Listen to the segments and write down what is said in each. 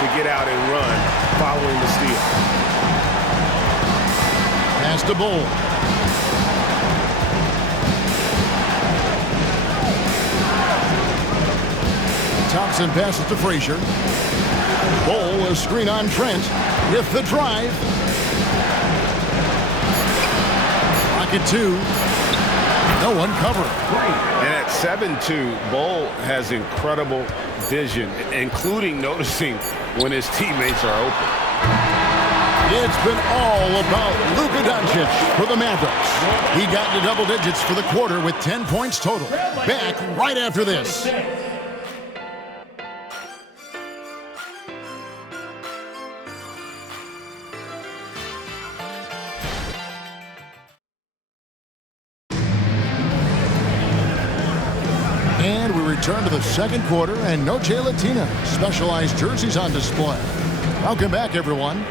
to get out and run following the steal. Pass to Bull. Thompson passes to Frazier. Bull, a screen on Trent with the drive. Pocket two. No one covering. And at 7'2", Bull has incredible vision, including noticing when his teammates are open. It's been all about Luka Doncic for the Mavericks. He got into double digits for the quarter with 10 points total. Back right after this. And we return to the second quarter, and Noche Latina specialized jerseys on display. Welcome back, everyone.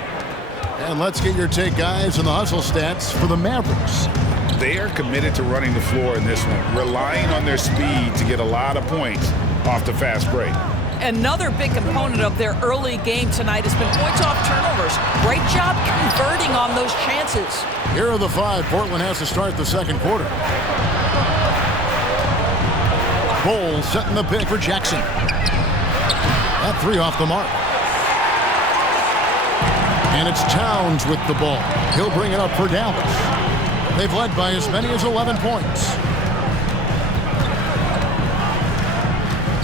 And let's get your take, guys, on the hustle stats for the Mavericks. They are committed to running the floor in this one, relying on their speed to get a lot of points off the fast break. Another big component of their early game tonight has been points off turnovers. Great job converting on those chances. Here are the five Portland has to start the second quarter. Bull setting the pick for Jackson. That three off the mark. And it's Towns with the ball. He'll bring it up for Dallas. They've led by as many as 11 points.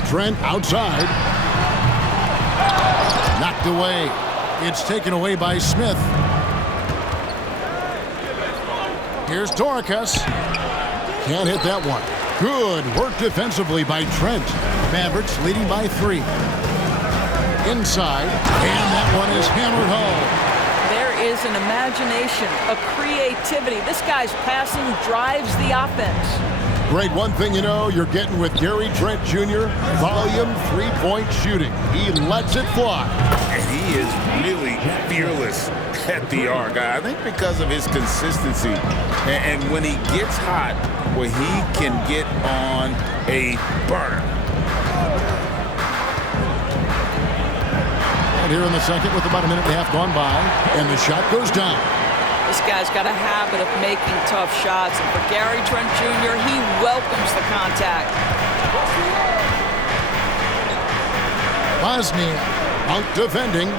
Trent outside. Knocked away. It's taken away by Smith. Here's Doricus. Can't hit that one. Good work defensively by Trent. Mavericks leading by 3. Inside, and that one is hammered home. There is an imagination, a creativity. This guy's passing drives the offense. Great. One thing you know you're getting with Gary Trent Jr., volume three-point shooting. He lets it fly. And he is really fearless at the arc. I think because of his consistency. And when he gets hot, where he can get on a burner. And here in the second with about a minute and a half gone by, and the shot goes down. This guy's got a habit of making tough shots, and for Gary Trent Jr., he welcomes the contact. Bosnia out defending.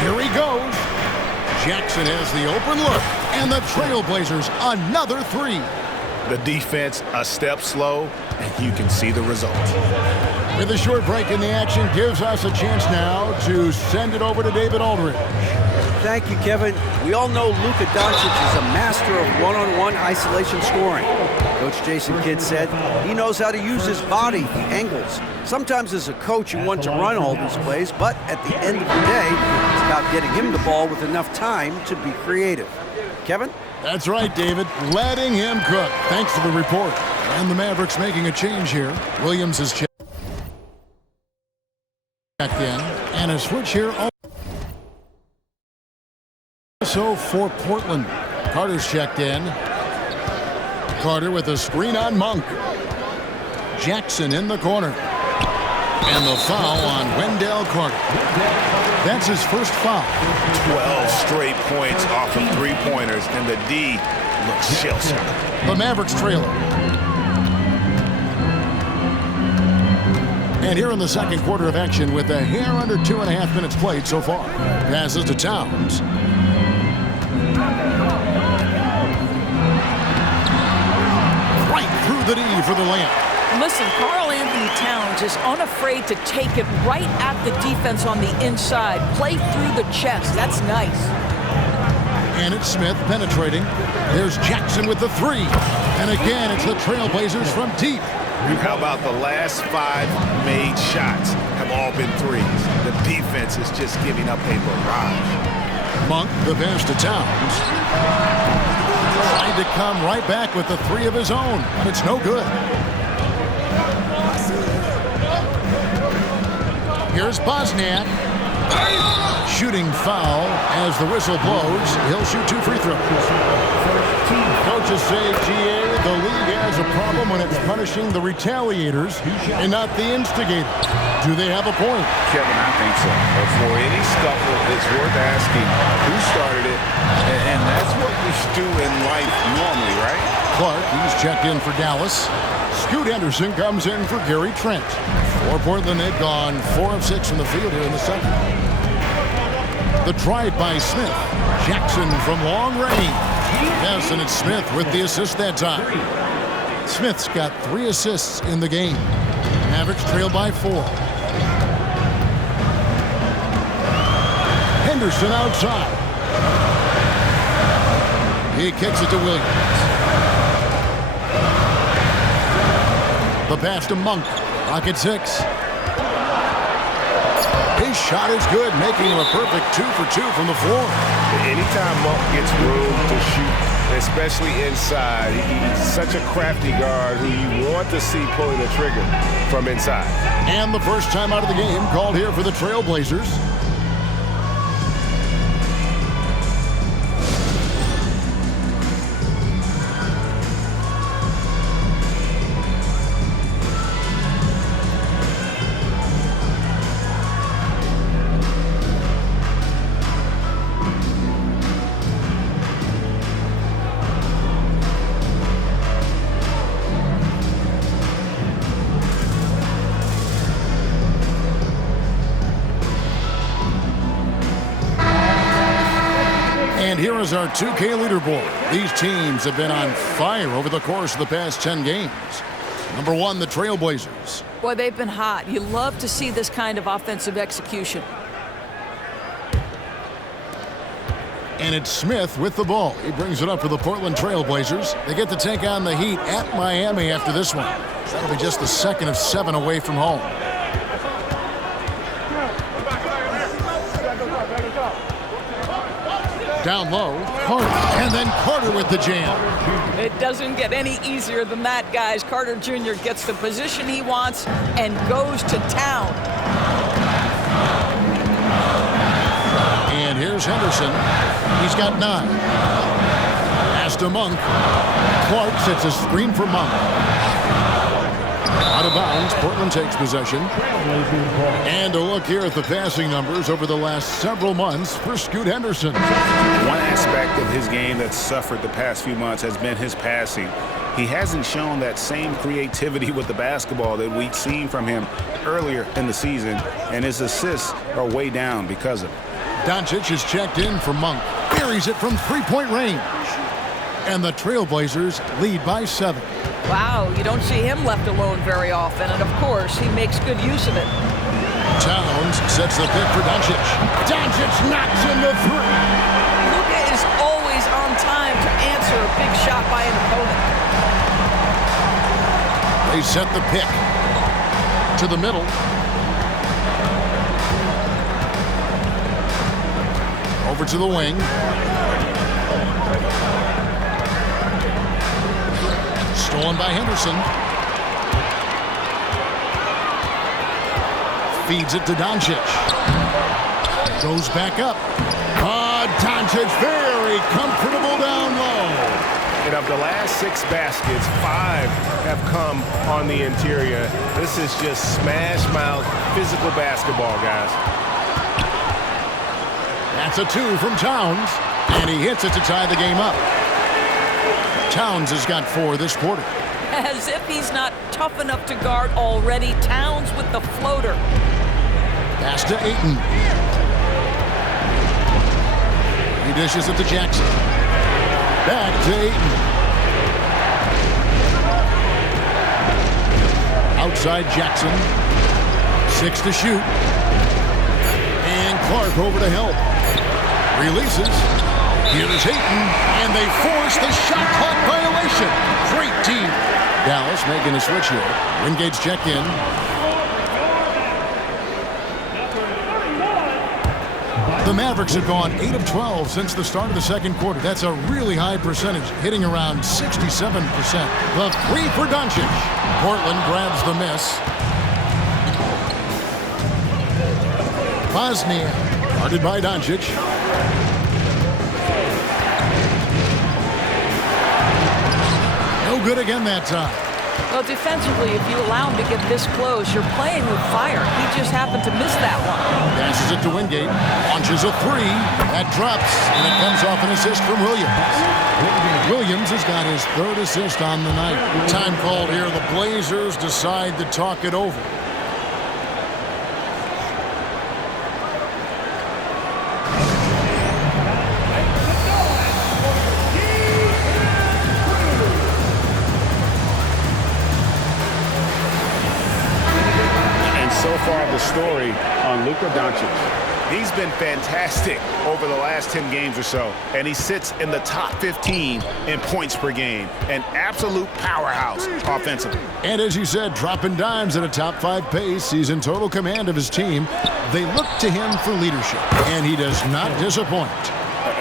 Here he goes. Jackson has the open look, and the Trailblazers another three. The defense a step slow, and you can see the result. With a short break in the action, gives us a chance now to send it over to David Aldridge. Thank you, Kevin. We all know Luka Doncic is a master of one-on-one isolation scoring. Coach Jason Kidd said he knows how to use his body, the angles. Sometimes as a coach, you want to run all these plays, but at the end of the day, it's about getting him the ball with enough time to be creative. Kevin? That's right, David. Letting him cook. Thanks for the report. And the Mavericks making a change here. Williams is checked in. And a switch here. Also for Portland. Carter's checked in. Carter with a screen on Monk. Jackson in the corner. And the foul on Wendell Carter. That's his first foul. 12 straight points off of three-pointers, and the D looks shell-shocked. The Mavericks trailer. And here in the second quarter of action with a hair under 2.5 minutes played so far. Passes to Towns. Right through the D for the layup. Listen, Karl-Anthony Towns is unafraid to take it right at the defense on the inside. Play through the chest. That's nice. And it's Smith penetrating. There's Jackson with the three. And again, it's the Trailblazers from deep. How about the last 5 made shots have all been threes? The defense is just giving up a barrage. Monk, the pass to Towns. Tried to come right back with the three of his own, but it's no good. Here's Bosniak. Shooting foul as the whistle blows. He'll shoot 2 free throws. Coaches say, GA, the league has a problem when it's punishing the retaliators and not the instigator. Do they have a point? Kevin, I think so. For any scuffle, it's worth asking who started it, and that's what we do in life normally, right? Clark, he's checked in for Dallas. Scoot Henderson comes in for Gary Trent. For Portland, they've gone 4 of 6 from the field here in the second. The drive by Smith. Jackson from long range. Yes, and it's Smith with the assist that time. Smith's got 3 assists in the game. Mavericks trail by 4. Henderson outside. He kicks it to Williams. The pass to Monk. Rocket 6. His shot is good, making him a perfect 2 for 2 from the floor. Anytime Monk gets room to shoot, especially inside, he's such a crafty guard who you want to see pulling the trigger from inside. And the first time out of the game called here for the Trailblazers. And here is our 2K leaderboard. These teams have been on fire over the course of the past 10 games. Number 1, the Trailblazers. Boy, they've been hot. You love to see this kind of offensive execution. And it's Smith with the ball. He brings it up for the Portland Trailblazers. They get to take on the Heat at Miami after this one. That'll be just the second of 7 away from home. Down low, Carter, and then Carter with the jam. It doesn't get any easier than that, guys. Carter Jr. gets the position he wants and goes to town. And here's Henderson. He's got 9. Pass to Monk. Clark sets a screen for Monk. Out of bounds, Portland takes possession. And a look here at the passing numbers over the last several months for Scoot Henderson. One aspect of his game that's suffered the past few months has been his passing. He hasn't shown that same creativity with the basketball that we'd seen from him earlier in the season, and his assists are way down because of it. Doncic is checked in for Monk. Buries it from three-point range. And the Trailblazers lead by 7. Wow, you don't see him left alone very often, and of course, he makes good use of it. Towns sets the pick for Doncic. Doncic knocks in the 3. Luka is always on time to answer a big shot by an opponent. They set the pick to the middle. Over to the wing. Stolen by Henderson. Feeds it to Doncic. Goes back up. Doncic very comfortable down low. And of the last 6 baskets, 5 have come on the interior. This is just smash mouth physical basketball, guys. That's a 2 from Towns. And he hits it to tie the game up. Towns has got 4 this quarter. As if he's not tough enough to guard already. Towns with the floater. Pass to Ayton. He dishes it to Jackson. Back to Ayton. Outside Jackson. 6 to shoot. And Clark over to help. Releases. Here's Ayton, and they force the shot clock violation. Great team. Dallas making a switch here. Wingate's checked in. The Mavericks have gone 8 of 12 since the start of the second quarter. That's a really high percentage, hitting around 67%. The 3 for Doncic. Portland grabs the miss. Bosnia, guarded by Doncic. good again that time. Well, defensively, if you allow him to get this close, you're playing with fire. He just happened to miss that one. Passes it to Wingate. Launches a three. That drops, and it comes off an assist from Williams. Williams has got his third assist on the night. Time called here. The Blazers decide to talk it over. So far, the story on Luka Doncic. He's been fantastic over the last 10 games or so, and he sits in the top 15 in points per game. An absolute powerhouse offensively. And as you said, dropping dimes at a top 5 pace. He's in total command of his team. They look to him for leadership, and he does not disappoint.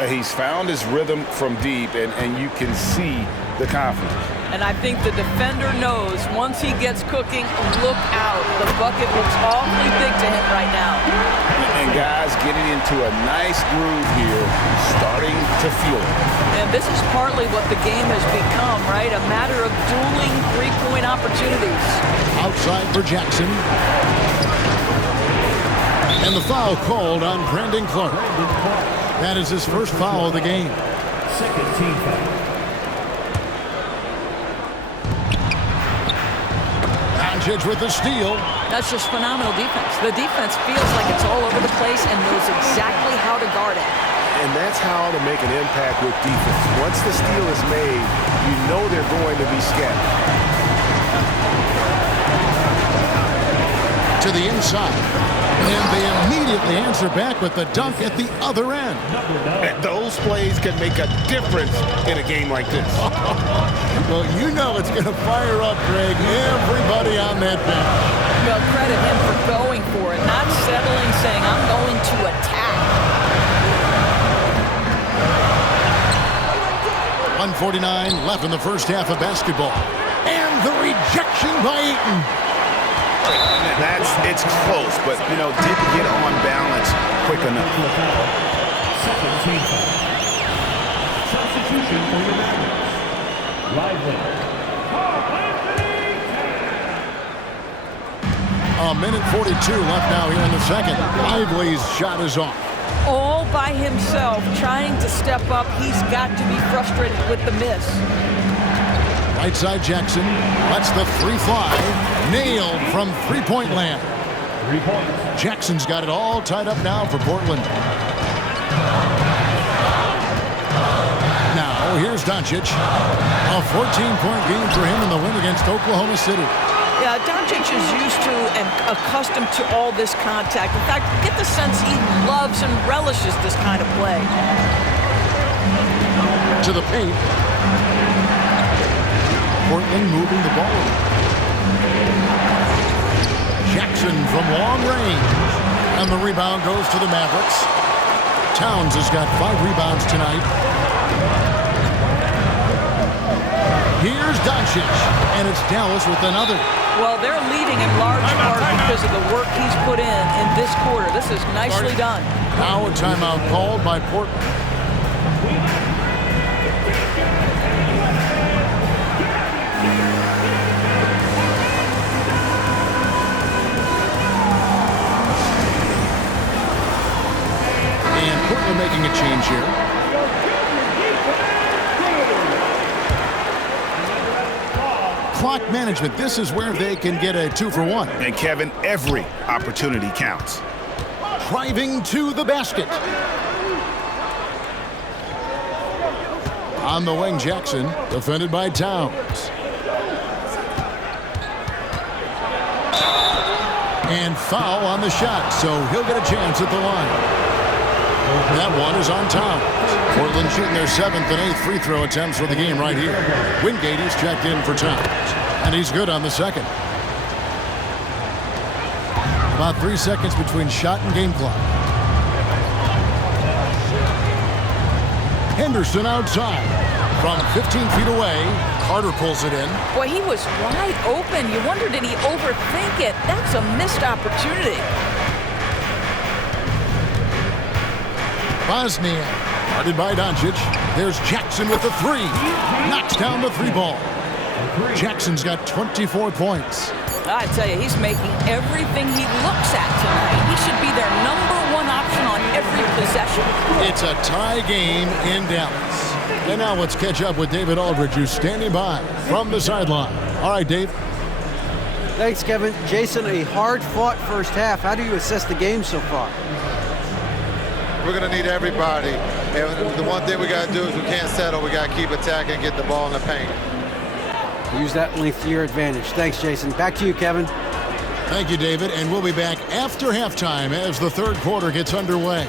He's found his rhythm from deep, and you can see the confidence. And I think the defender knows once he gets cooking, look out. The bucket looks awfully big to him right now. And guys getting into a nice groove here, starting to feel it. And this is partly what the game has become, right? A matter of dueling three-point opportunities. Outside for Jackson. And the foul called on Brandon Clark. That is his first foul of the game. Second team foul. Doncic with the steal. That's just phenomenal defense. The defense feels like it's all over the place and knows exactly how to guard it. And that's how to make an impact with defense. Once the steal is made, you know they're going to be scattered. To the inside. And they immediately answer back with the dunk at the other end. And those plays can make a difference in a game like this. Well, you know it's going to fire up, Greg, everybody on that bench. Well, credit him for going for it, not settling, saying, I'm going to attack. 1:49 left in the first half of basketball. And the rejection by Ayton. It's close, but, didn't get on balance quick enough. Second team foul. Substitution for the Mavericks. Lively. A minute 42 left now here in the second. Lively's shot is off. All by himself, trying to step up. He's got to be frustrated with the miss. Right side Jackson lets the three fly. Nailed from three-point land. 3 points. Jackson's got it all tied up now for Portland. Now here's Doncic. A 14-point game for him in the win against Oklahoma City. Yeah, Doncic is used to and accustomed to all this contact. In fact, get the sense he loves and relishes this kind of play. To the paint. Portland moving the ball. Jackson from long range. And the rebound goes to the Mavericks. Towns has got 5 rebounds tonight. Here's Doncic. And it's Dallas with another. Well, they're leading in large part because of the work he's put in this quarter. This is nicely done. Now a timeout called by Portland. And Portland making a change here. Clock management. This is where they can get a 2-for-1. And Kevin, every opportunity counts. Driving to the basket. On the wing, Jackson, defended by Towns. And foul on the shot, so he'll get a chance at the line. That one is on Towns. Portland shooting their 7th and 8th free throw attempts for the game right here. Wingate is checked in for Towns, and he's good on the second. About 3 seconds between shot and game clock. Henderson outside. From 15 feet away, Carter pulls it in. Boy, he was wide open. You wonder, did he overthink it? That's a missed opportunity. Bosnian, guarded by Doncic. There's Jackson with the three. Knocks down the 3 ball. Jackson's got 24 points. I tell you, he's making everything he looks at tonight. He should be their #1 option on every possession. It's a tie game in Dallas. And now let's catch up with David Aldridge, who's standing by from the sideline. All right, Dave. Thanks, Kevin. Jason, a hard-fought first half. How do you assess the game so far? We're going to need everybody. And the one thing we got to do is we can't settle. We got to keep attacking and get the ball in the paint. Use that length to your advantage. Thanks, Jason. Back to you, Kevin. Thank you, David. And we'll be back after halftime as the third quarter gets underway.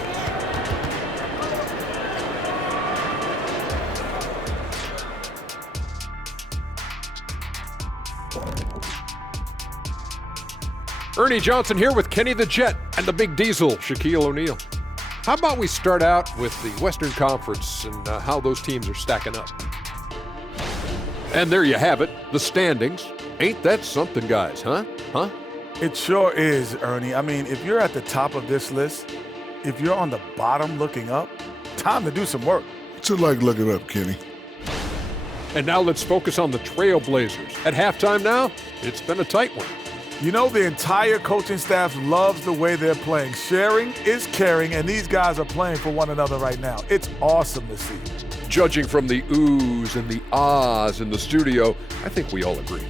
Ernie Johnson here with Kenny the Jet and the Big Diesel, Shaquille O'Neal. How about we start out with the Western Conference and how those teams are stacking up? And there you have it, the standings. Ain't that something, guys, huh? It sure is, Ernie. I mean, if you're at the top of this list, if you're on the bottom looking up, time to do some work. What's it like looking up, Kenny? And now let's focus on the Trailblazers. At halftime now, it's been a tight one. You know, the entire coaching staff loves the way they're playing. Sharing is caring, and these guys are playing for one another right now. It's awesome to see. Judging from the oohs and the ahs in the studio, I think we all agree.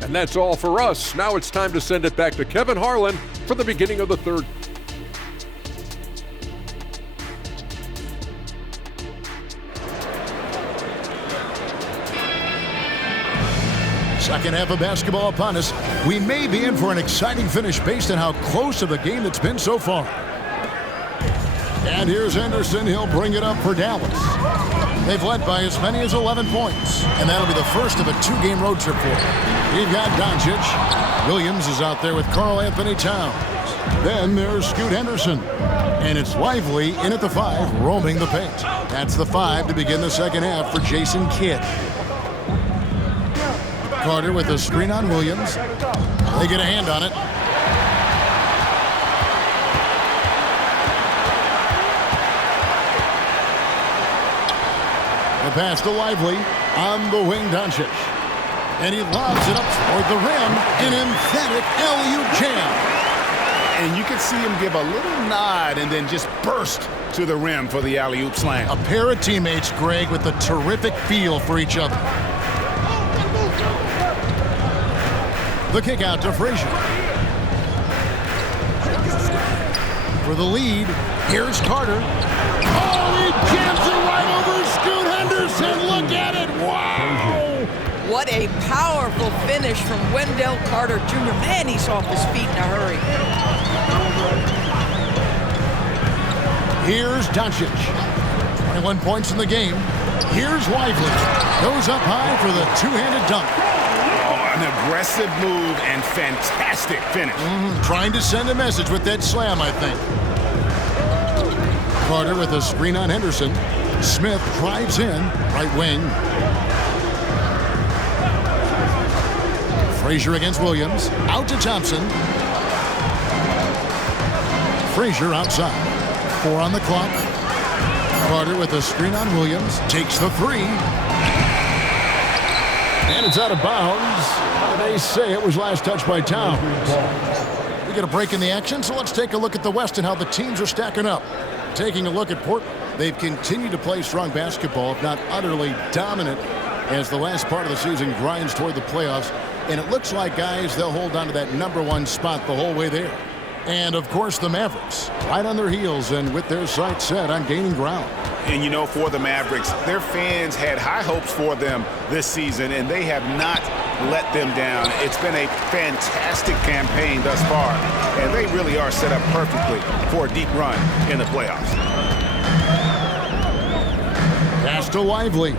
And that's all for us. Now it's time to send it back to Kevin Harlan for the beginning of the third. Second half of basketball upon us. We may be in for an exciting finish based on how close of a game it's been so far. And here's Henderson. He'll bring it up for Dallas. They've led by as many as 11 points. And that'll be the first of a two-game road trip for them. We've got Doncic. Williams is out there with Karl Anthony Towns. Then there's Scoot Henderson. And it's Lively in at the 5, roaming the paint. That's the 5 to begin the second half for Jason Kidd. Carter with a screen on Williams. They get a hand on it. The pass to Lively on the wing, Doncic. And he lobs it up toward the rim. An emphatic alley-oop jam. And you can see him give a little nod and then just burst to the rim for the alley-oop slam. A pair of teammates, Greg, with a terrific feel for each other. The kick out to Frazier. For the lead, here's Carter. Oh, he jams it right over Scoot Henderson. Look at it. Wow. What a powerful finish from Wendell Carter Jr. Man, he's off his feet in a hurry. Here's Doncic. 21 points in the game. Here's Lively. Goes up high for the two-handed dunk. An aggressive move and fantastic finish. Trying to send a message with that slam, I think. Carter with a screen on Henderson. Smith drives in, right wing. Frazier against Williams. Out to Thompson. Frazier outside. 4 on the clock. Carter with a screen on Williams. Takes the 3. And it's out of bounds. They say it was last touched by Towns. We get a break in the action, so let's take a look at the West and how the teams are stacking up. Taking a look at Portland, they've continued to play strong basketball, if not utterly dominant, as the last part of the season grinds toward the playoffs. And it looks like, guys, they'll hold on to that #1 spot the whole way there. And, of course, the Mavericks, right on their heels and with their sights set on gaining ground. And, you know, for the Mavericks, their fans had high hopes for them this season, and they have not let them down. It's been a fantastic campaign thus far, and they really are set up perfectly for a deep run in the playoffs. Pass to Lively.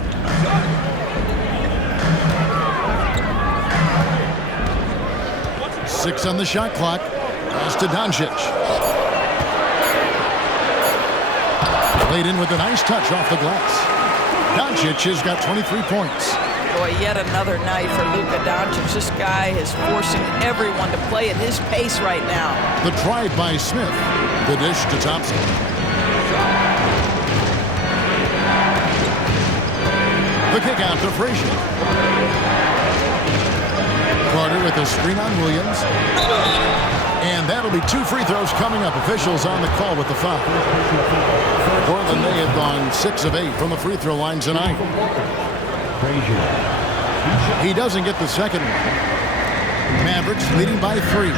Six on the shot clock. Pass to Doncic. Played in with a nice touch off the glass. Doncic has got 23 points. Boy, yet another night for Luka Doncic. This guy is forcing everyone to play at his pace right now. The drive by Smith. The dish to Thompson. The kick out to Frazier. Carter with a screen on Williams. And that'll be 2 free throws coming up. Officials on the call with the foul. Portland, they have gone 6 of 8 from the free throw line tonight. He doesn't get the second one. Mavericks leading by 3.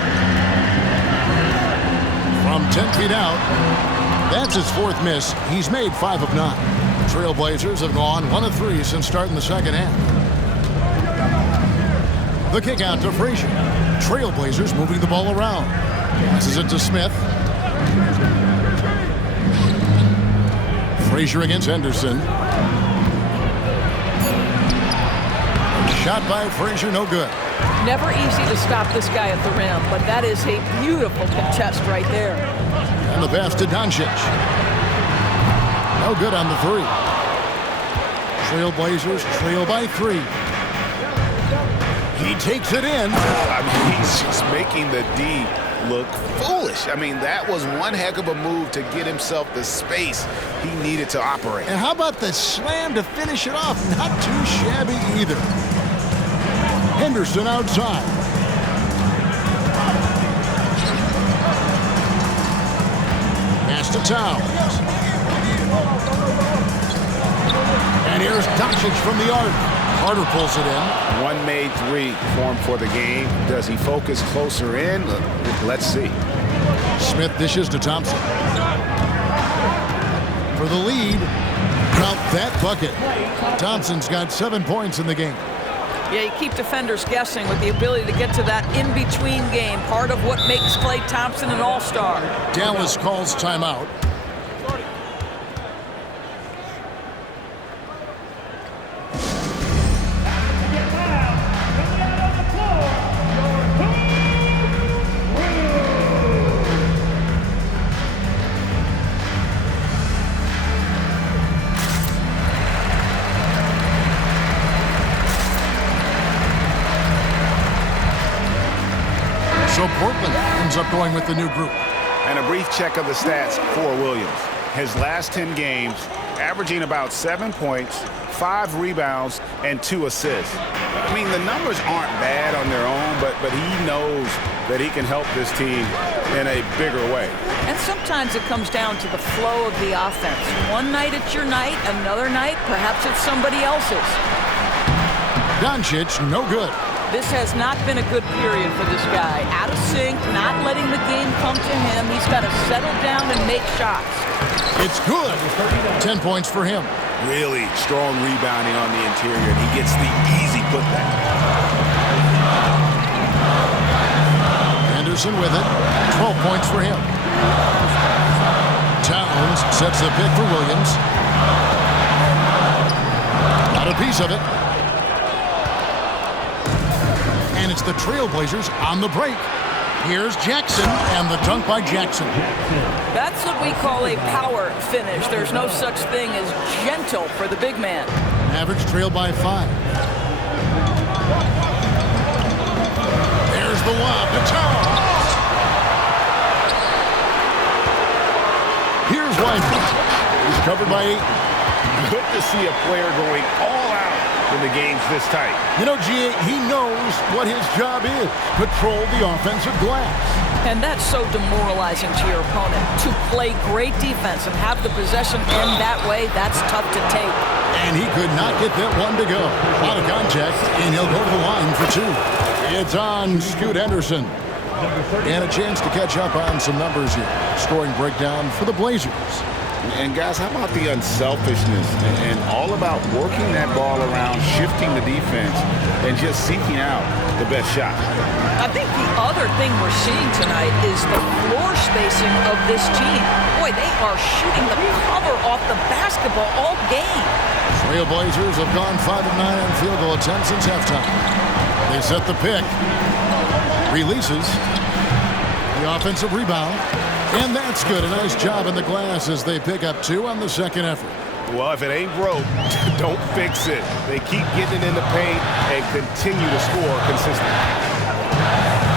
From 10 feet out, that's his 4th miss. He's made 5 of 9. Trailblazers have gone 1 of 3 since starting the second half. The kick out to Frazier. Trailblazers moving the ball around. Passes it to Smith. Frazier against Henderson. Shot by Frazier, no good. Never easy to stop this guy at the rim, but that is a beautiful contest right there. And the pass to Doncic. No good on the 3. Trailblazers trail by 3. He takes it in. I mean, he's just making the D look foolish. I mean, that was one heck of a move to get himself the space he needed to operate. And how about the slam to finish it off? Not too shabby either. Henderson outside. Pass to Towns. And here's Doncic from the arc. Carter pulls it in. One made 3 for him for the game. Does he focus closer in? Let's see. Smith dishes to Thompson. For the lead. Count that bucket. Thompson's got 7 points in the game. Yeah, you keep defenders guessing with the ability to get to that in-between game. Part of what makes Klay Thompson an all-star. Dallas calls timeout. So Portland ends up going with the new group. And a brief check of the stats for Williams. His last 10 games, averaging about 7 points, 5 rebounds, and 2 assists. I mean, the numbers aren't bad on their own, but he knows that he can help this team in a bigger way. And sometimes it comes down to the flow of the offense. One night it's your night, another night perhaps it's somebody else's. Doncic, no good. This has not been a good period for this guy. Out of sync, not letting the game come to him. He's got to settle down and make shots. It's good. 10 points for him. Really strong rebounding on the interior. He gets the easy putback. Henderson with it. 12 points for him. Towns sets the pick for Williams. Got a piece of it. And it's the Trailblazers on the break. Here's Jackson, and the dunk by Jackson. That's what we call a power finish. There's no such thing as gentle for the big man. Mavericks trail by 5. There's the lob to Towns. Here's Weinberg. He's covered by 8. Good to see a player going all out in the games this tight. You know, G.A., he knows what his job is. Patrol the offensive glass. And that's so demoralizing to your opponent. To play great defense and have the possession end that way, that's tough to take. And he could not get that one to go. Out of contact, and he'll go to the line for 2. It's on Scoot Henderson. And a chance to catch up on some numbers here. Scoring breakdown for the Blazers. And guys, how about the unselfishness and all about working that ball around, shifting the defense, and just seeking out the best shot? I think the other thing we're seeing tonight is the floor spacing of this team. Boy, they are shooting the cover off the basketball all game. Trailblazers have gone 5 of 9 on field goal attempts since halftime. They set the pick. Releases. The offensive rebound. And that's good. A nice job in the glass as they pick up 2 on the second effort. Well, if it ain't broke, don't fix it. They keep getting it in the paint and continue to score consistently.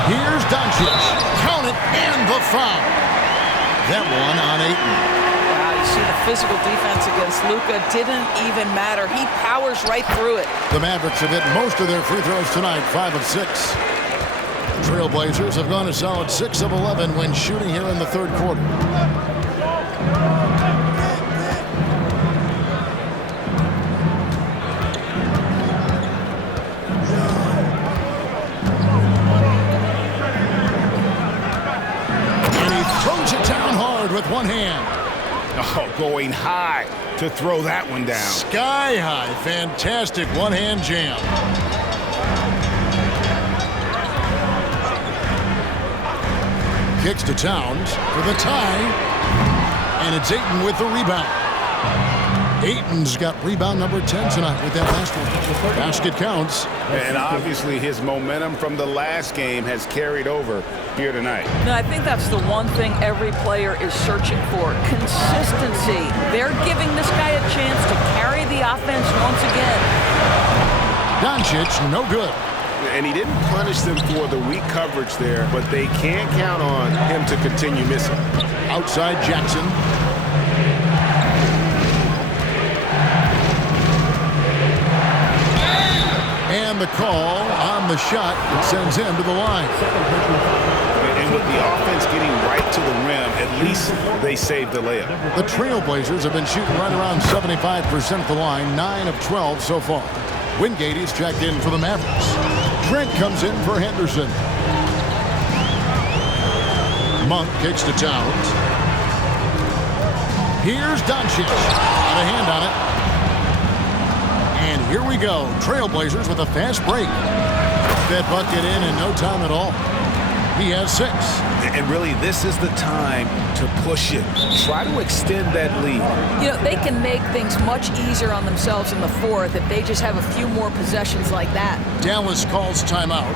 Here's Doncic. Count it, and the foul. That one on Ayton. Wow, he see the physical defense against Luka didn't even matter. He powers right through it. The Mavericks have hit most of their free throws tonight, 5 of 6. Trailblazers have gone a solid 6 of 11 when shooting here in the third quarter. And he throws it down hard with one hand. Oh, going high to throw that one down. Sky high. Fantastic one-hand jam. Kicks to Towns for the tie. And it's Ayton with the rebound. Ayton's got rebound number 10 tonight with that last one. Basket counts. And obviously his momentum from the last game has carried over here tonight. No, I think that's the one thing every player is searching for. Consistency. They're giving this guy a chance to carry the offense once again. Doncic, no good. And he didn't punish them for the weak coverage there, but they can't count on him to continue missing. Outside Jackson. And the call on the shot that sends him to the line. And with the offense getting right to the rim, at least they saved the layup. The Trailblazers have been shooting right around 75% of the line, 9 of 12 so far. Wingate is checked in for the Mavericks. Trent comes in for Henderson. Monk kicks to Towns. Here's Doncic. Got a hand on it. And here we go. Trailblazers with a fast break. That bucket in no time at all. He has 6. And really, this is the time to push it. Try to extend that lead. You know, they can make things much easier on themselves in the fourth if they just have a few more possessions like that. Dallas calls timeout.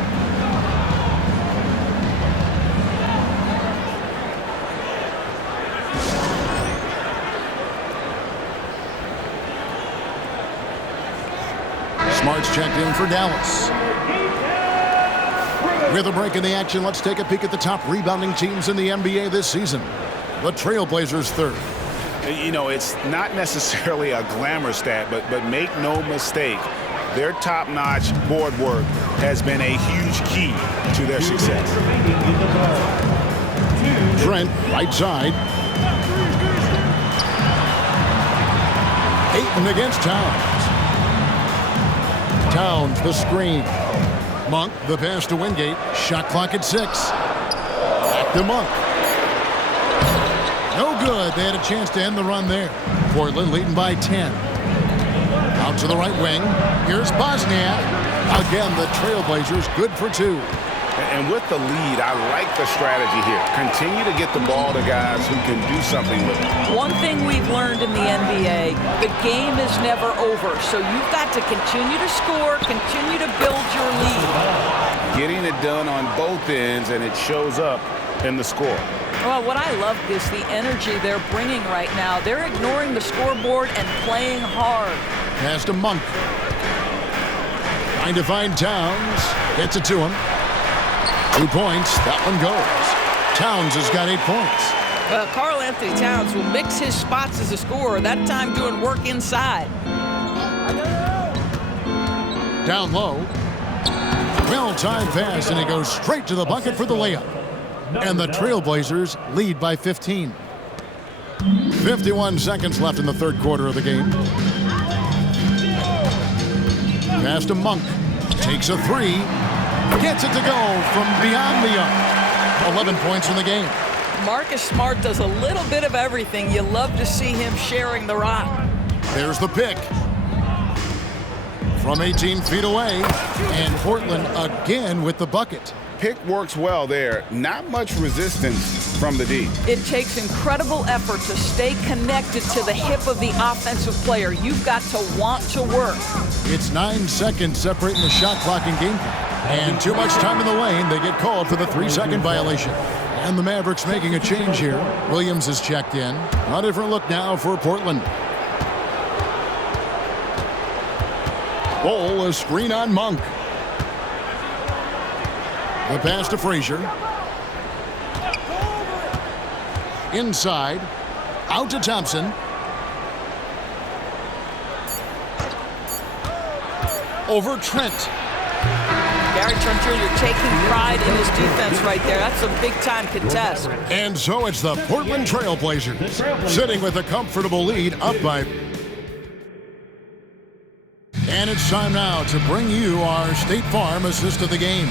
Smart's checked in for Dallas. With a break in the action, let's take a peek at the top rebounding teams in the NBA this season. The Trailblazers third. You know, it's not necessarily a glamour stat, but make no mistake, their top-notch board work has been a huge key to their success. Trent, right side. Ayton against Towns. Towns, the screen. Monk, the pass to Wingate. Shot clock at 6. Back to Monk. No good. They had a chance to end the run there. Portland leading by 10. Out to the right wing. Here's Bosniak. Again, the Trailblazers good for 2. And with the lead, I like the strategy here. Continue to get the ball to guys who can do something with it. One thing we've learned in the NBA, the game is never over. So you've got to continue to score, continue to build your lead. Getting it done on both ends, and it shows up in the score. Well, what I love is the energy they're bringing right now. They're ignoring the scoreboard and playing hard. Pass to Monk. Trying to find Towns. Gets it to him. 2 points. That one goes. Towns has got 8 points. Well, Karl Anthony Towns will mix his spots as a scorer, that time doing work inside. Down low. Well-timed pass, and he goes straight to the bucket for the layup. And the Trailblazers lead by 15. 51 seconds left in the third quarter of the game. Pass to Monk. Takes a 3. Gets it to go from beyond the arc. 11 points in the game. Marcus Smart does a little bit of everything. You love to see him sharing the rock. There's the pick. From 18 feet away. And Portland again with the bucket. Pick works well there. Not much resistance from the D. It takes incredible effort to stay connected to the hip of the offensive player. You've got to want to work. It's 9 seconds separating the shot clock and game clock. And too much time in the lane. They get called for the 3-second violation. And the Mavericks making a change here. Williams is checked in. A different look now for Portland. Ball, a screen on Monk. The pass to Frazier. Inside. Out to Thompson. over Trent. Gary Trent Jr. taking pride in his defense right there. That's a big-time contest. And so it's the Portland Trailblazers sitting with a comfortable lead up by. And it's time now to bring you our State Farm assist of the game.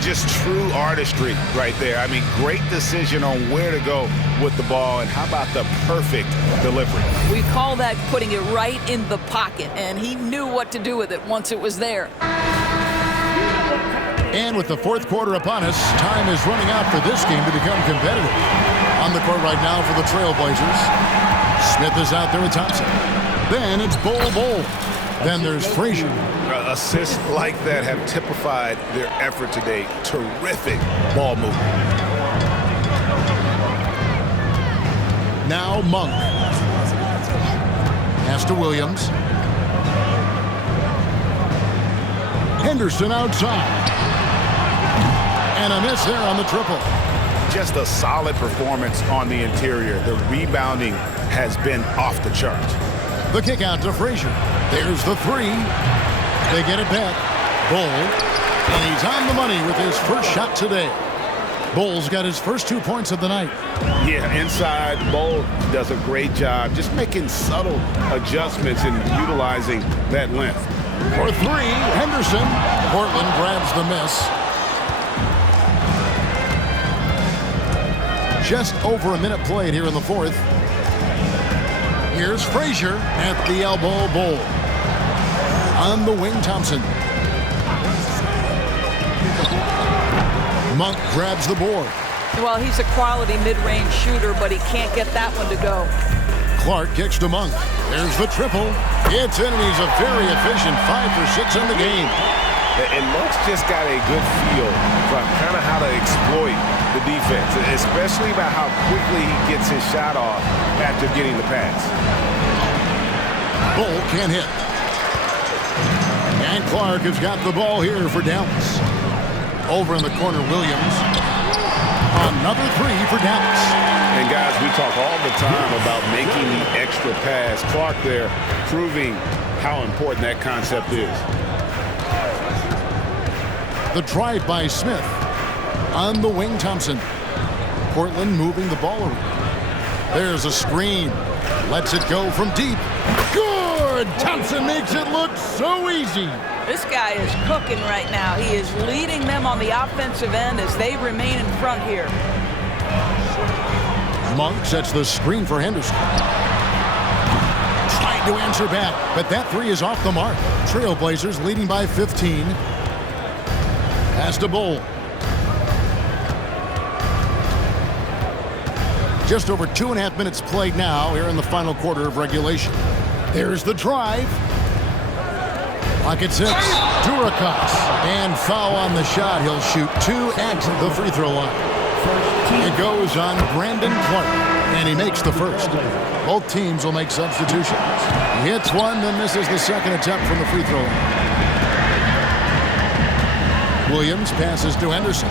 Just true artistry right there. I mean, great decision on where to go with the ball, and how about the perfect delivery? We call that putting it right in the pocket, and he knew what to do with it once it was there. And with the fourth quarter upon us, time is running out for this game to become competitive. On the court right now for the Trailblazers. Smith is out there with Thompson. Then it's Bol. Then there's Frazier. Assists like that have typified their effort today. Terrific ball movement. Now Monk. Pass to Williams. Henderson outside. And a miss there on the triple. Just a solid performance on the interior. The rebounding has been off the charts. The kick out to Frazier. There's the three. They get it back. Bol. And he's on the money with his first shot today. Bol's got his first 2 points of the night. Yeah, inside, Bol does a great job just making subtle adjustments and utilizing that length. For three, Henderson. Portland grabs the miss. Just over a minute played here in the fourth. Here's Frazier at the elbow. Bol. On the wing, Thompson. Monk grabs the board. Well, he's a quality mid-range shooter, but he can't get that one to go. Clark kicks to Monk. There's the triple. It's in, and he's a very efficient 5 for 6 in the game. And Monk's just got a good feel for kind of how to exploit the defense, especially about how quickly he gets his shot off after getting the pass. Bol can't hit. And Clark has got the ball here for Dallas. Over in the corner, Williams. Another three for Dallas. And guys, we talk all the time about making the extra pass. Clark there proving how important that concept is. The drive by Smith. On the wing, Thompson. Portland moving the ball around. There's a screen. Lets it go from deep. Good! Thompson makes it look so easy. This guy is cooking right now. He is leading them on the offensive end as they remain in front here. Monk sets the screen for Henderson. Trying to answer back, but that three is off the mark. Trailblazers leading by 15. Pass to Bol. Just over 2.5 minutes played now here in the final quarter of regulation. There's the drive. Pocket 6. Durakas. And foul on the shot. He'll shoot 2 at the free throw line. It goes on Brandon Clark. And he makes the first. Both teams will make substitutions. He hits one, then misses the second attempt from the free throw line. Williams passes to Henderson.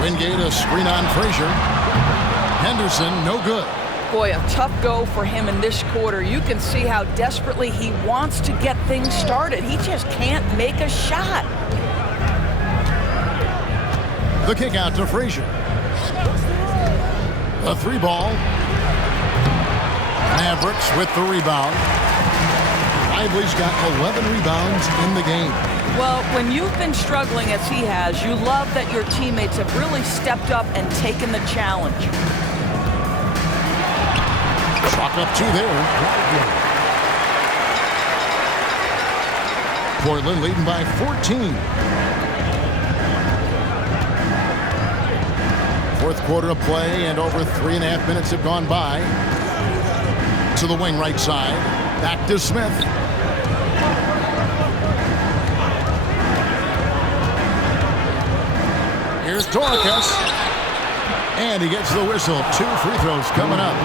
Wingate a screen on Frazier. Henderson, no good. Boy, a tough go for him in this quarter. You can see how desperately he wants to get things started. He just can't make a shot. The kick out to Frazier. A three ball. Mavericks with the rebound. Lively's got 11 rebounds in the game. Well, when you've been struggling as he has, you love that your teammates have really stepped up and taken the challenge. Chalk up 2 there. Portland leading by 14. Fourth quarter of play, and over 3.5 minutes have gone by. To the wing right side. Back to Smith. Here's Durakas. And he gets the whistle. 2 free throws coming up.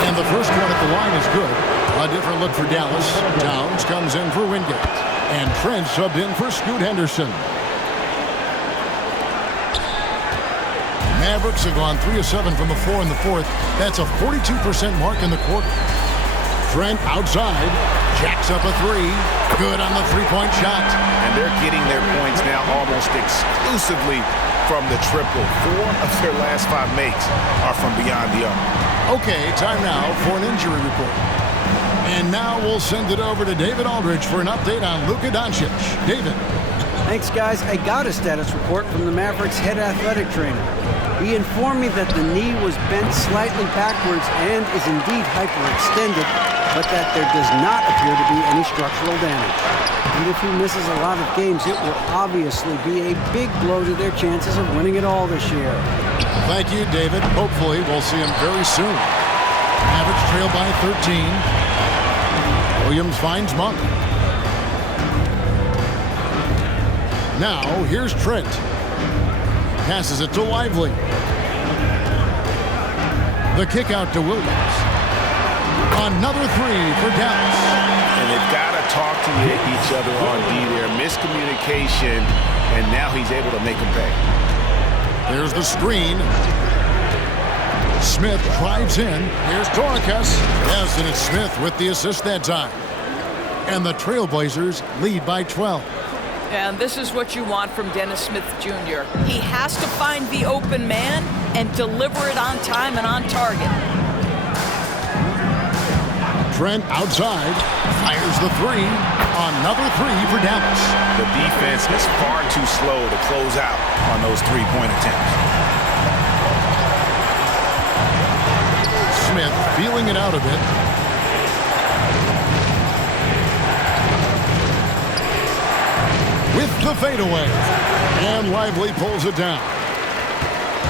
And the first one at the line is good. A different look for Dallas. Towns comes in for Wingate. And Trent subbed in for Scoot Henderson. Mavericks have gone 3 of 7 from the floor in the fourth. That's a 42% mark in the quarter. Trent outside. Jacks up a three. Good on the three-point shot. And they're getting their points now almost exclusively from the triple. 4 of their last 5 makes are from beyond the arc. Okay, time now for an injury report. And now we'll send it over to David Aldridge for an update on Luka Doncic. David. Thanks, guys. I got a status report from the Mavericks head athletic trainer. He informed me that the knee was bent slightly backwards and is indeed hyperextended, but that there does not appear to be any structural damage. And if he misses a lot of games, it will obviously be a big blow to their chances of winning it all this year. Thank you, David. Hopefully, we'll see him very soon. Mavericks trail by 13. Williams finds Monk. Now, here's Trent. Passes it to Lively. The kick out to Williams. Another three for Dallas. And they've got to talk to each other on D there. Miscommunication, and now he's able to make them pay. There's the screen. Smith drives in. Here's Torres. Yes, and it's Smith with the assist that time. And the Trailblazers lead by 12. And this is what you want from Dennis Smith Jr. He has to find the open man and deliver it on time and on target. Trent outside, fires the three. Another three for Dallas. The defense is far too slow to close out on those three-point attempts. Smith feeling it out a bit. With the fadeaway. And Lively pulls it down.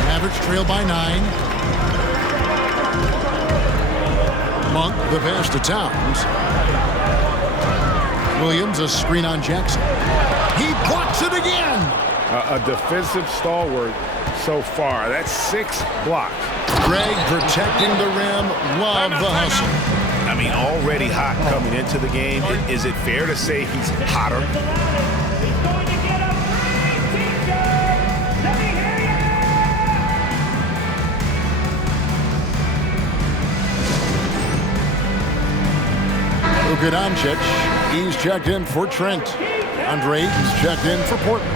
Mavericks trail by 9. Monk, the pass to Towns. Williams, a screen on Jackson. He blocks it again. A defensive stalwart so far. That's 6 blocks. Greg protecting the rim. Love the hustle. I mean, already hot coming into the game. Is it fair to say he's hotter? Luka Doncic, he's checked in for Trent. Andre Ayton's checked in for Portland.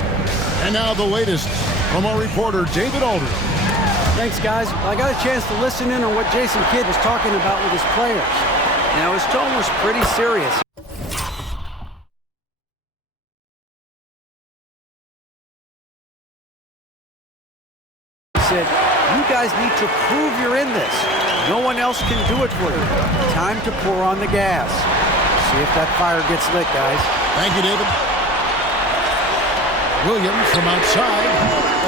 And now the latest from our reporter, David Aldridge. Thanks, guys. I got a chance to listen in on what Jason Kidd was talking about with his players. Now, his tone was pretty serious. He said, you guys need to prove you're in this. No one else can do it for you. Time to pour on the gas. See if that fire gets lit, guys. Thank you, David. Williams from outside,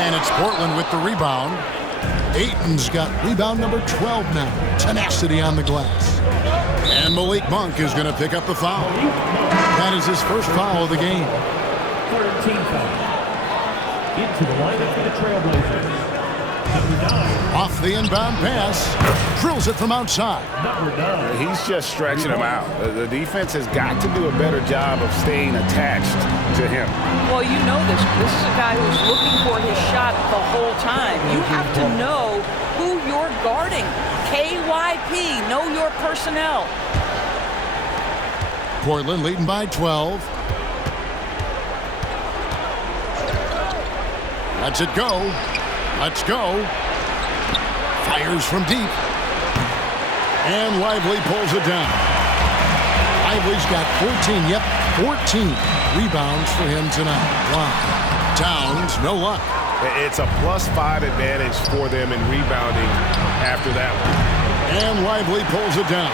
and it's Portland with the rebound. Ayton's got rebound number 12 now. Tenacity on the glass. And Malik Monk is going to pick up the foul. That is his first foul of the game. 13 foul. Into the lineup for the Trailblazers. Number 9. Off the inbound pass. Drills it from outside. Number 9. He's just stretching him out. The defense has got to do a better job of staying attached to him. Well, you know this. This is a guy who's looking for his shot the whole time. You have to know who you're guarding. KYP, know your personnel. Portland leading by 12. Lets it go. Let's go. Fires from deep. And Lively pulls it down. Lively's got 14. Yep, 14 rebounds for him tonight. Wow. Towns, no luck. It's a +5 advantage for them in rebounding after that one. And Lively pulls it down.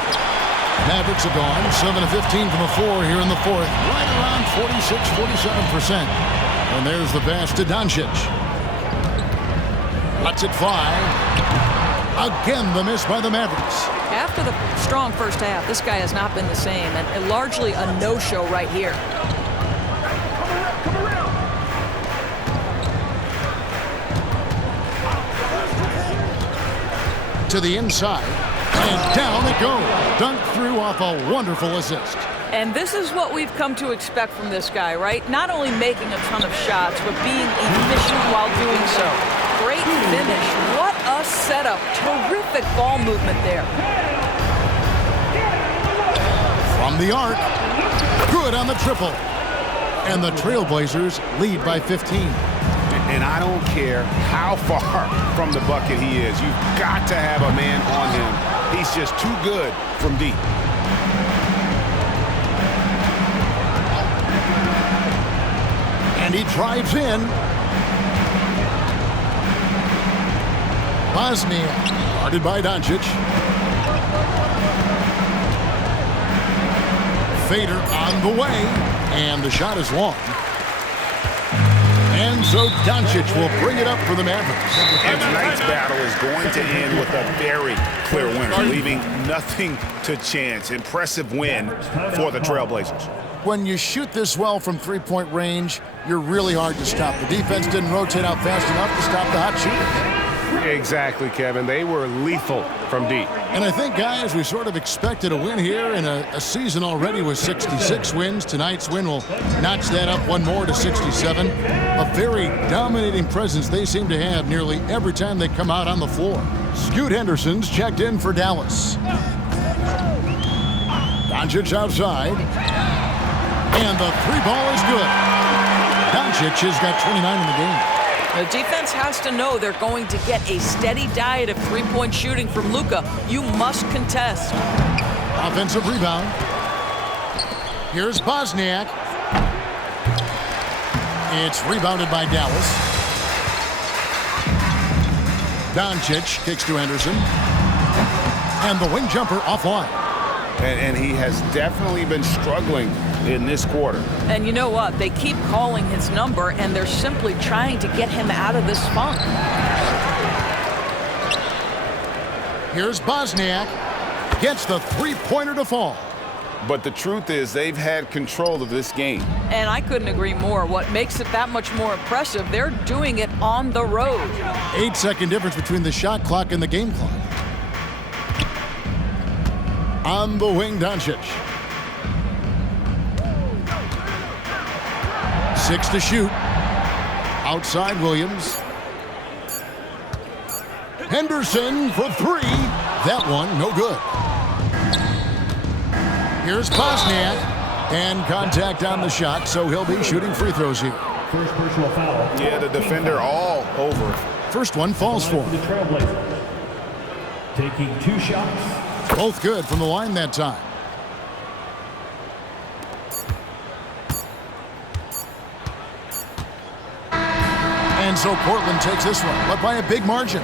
Mavericks are gone 7 of 15 from the floor here in the fourth. Right around 46-47%. And there's the pass to Doncic. Lets it fly. Again, the miss by the Mavericks. After the strong first half, this guy has not been the same, and largely a no-show right here. To the inside, and down it goes. Dunked through off a wonderful assist. And this is what we've come to expect from this guy, right? Not only making a ton of shots, but being efficient while doing so. Great finish. What a setup. Terrific ball movement there. From the arc. Good on the triple. And the Trailblazers lead by 15. And I don't care how far from the bucket he is. You've got to have a man on him. He's just too good from deep. And he drives in. Bosnia, guarded by Doncic. Fader on the way, and the shot is long. And so Doncic will bring it up for the Mavericks. And tonight's battle is going to end with a very clear winner, leaving nothing to chance. Impressive win for the Trailblazers. When you shoot this well from three-point range, you're really hard to stop. The defense didn't rotate out fast enough to stop the hot shooters. Exactly, Kevin. They were lethal from deep. And I think, guys, we sort of expected a win here in a season already with 66 wins. Tonight's win will notch that up one more to 67. A very dominating presence they seem to have nearly every time they come out on the floor. Scoot Henderson's checked in for Dallas. Doncic outside. And the three ball is good. Doncic has got 29 in the game. The defense has to know they're going to get a steady diet of three-point shooting from Luka. You must contest. Offensive rebound. Here's Bosniak. It's rebounded by Dallas. Doncic kicks to Henderson. And the wing jumper offline. And he has definitely been struggling in this quarter. And you know what? They keep calling his number, and they're simply trying to get him out of this funk. Here's Bosniak. Gets the three-pointer to fall. But the truth is they've had control of this game. And I couldn't agree more. What makes it that much more impressive, they're doing it on the road. 8-second difference between the shot clock and the game clock. On the wing, Doncic. 6 to shoot. Outside Williams. Henderson for 3. That one, no good. Here's Bosniak. And contact on the shot, so he'll be shooting free throws here. First personal foul. Yeah, the defender all over. First one falls for The him. Trailblazers. Taking 2 shots. Both good from the line that time. And so Portland takes this one, but by a big margin.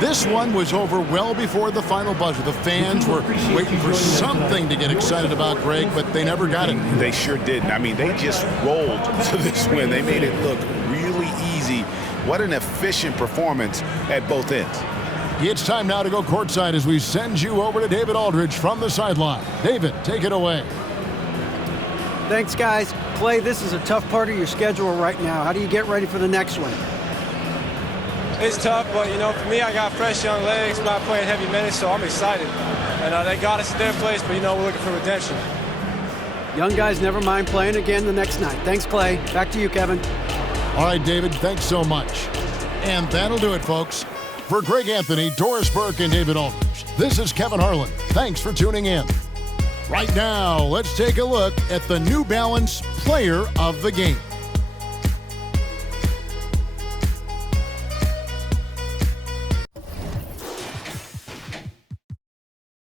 This one was over well before the final buzzer. The fans were waiting for something to get excited about, Greg, but they never got it. They sure didn't. I mean, they just rolled to this win. They made it look really easy. What an efficient performance at both ends. It's time now to go courtside as we send you over to David Aldridge from the sideline. David, take it away. Thanks, guys. Clay, this is a tough part of your schedule right now. How do you get ready for the next one? It's tough, but, for me, I got fresh young legs, not playing heavy minutes, so I'm excited. And they got us at their place, but, we're looking for redemption. Young guys never mind playing again the next night. Thanks, Clay. Back to you, Kevin. All right, David, thanks so much. And that'll do it, folks. For Greg Anthony, Doris Burke, and David Aldridge, this is Kevin Harlan. Thanks for tuning in. Right now, let's take a look at the New Balance Player of the Game.